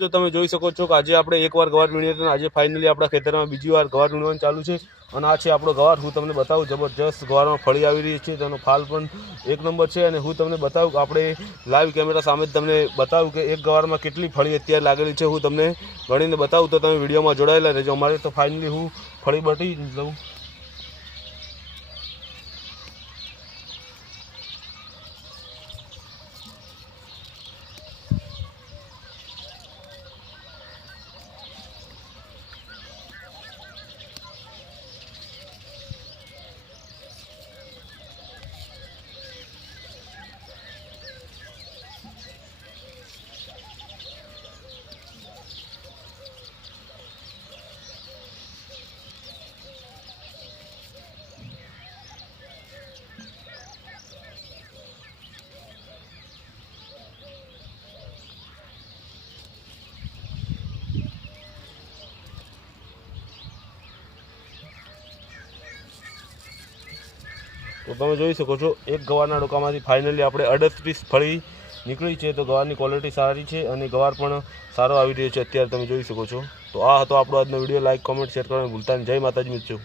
તો તમે જોઈ શકો છો કે આજે આપણે એકવાર ગવાર વીણીએ તો આજે ફાઇનલી આપણા ખેતરમાં બીજી વાર ગવાર વીણવાનું ચાલુ છે અને આ છે આપણો ગવાર। હું તમને બતાવું જબરજસ્ત ગવારમાં ફળી આવી રહી છે, તેનો ફાલ પણ એક નંબર છે અને હું તમને બતાવું કે આપણે લાઈવ કેમેરા સામે જ તમને બતાવું કે એક ગવારમાં કેટલી ફળી અત્યારે લાગેલી છે। હું તમને ગણીને બતાવું તો તમે વિડીયોમાં જોડાયેલા રહેજો। અમારે તો ફાઇનલી હું ફળી બટી લઉં। તો તમે જોઈ શકો છો એક ગવારના ડોકામાંથી ફાઇનલી આપણે 38 ફળી નીકળી છે। તો ગવારની ક્વોલિટી સારી છે અને ગવાર પણ સારો આવી રહ્યો છે અત્યારે તમે જોઈ શકો છો। તો આ હતો આપણો આજનો વિડીયો। લાઈક, કોમેન્ટ, શેર કરવાનું ભૂલતા નહીં। જય માતાજી મિત્રો।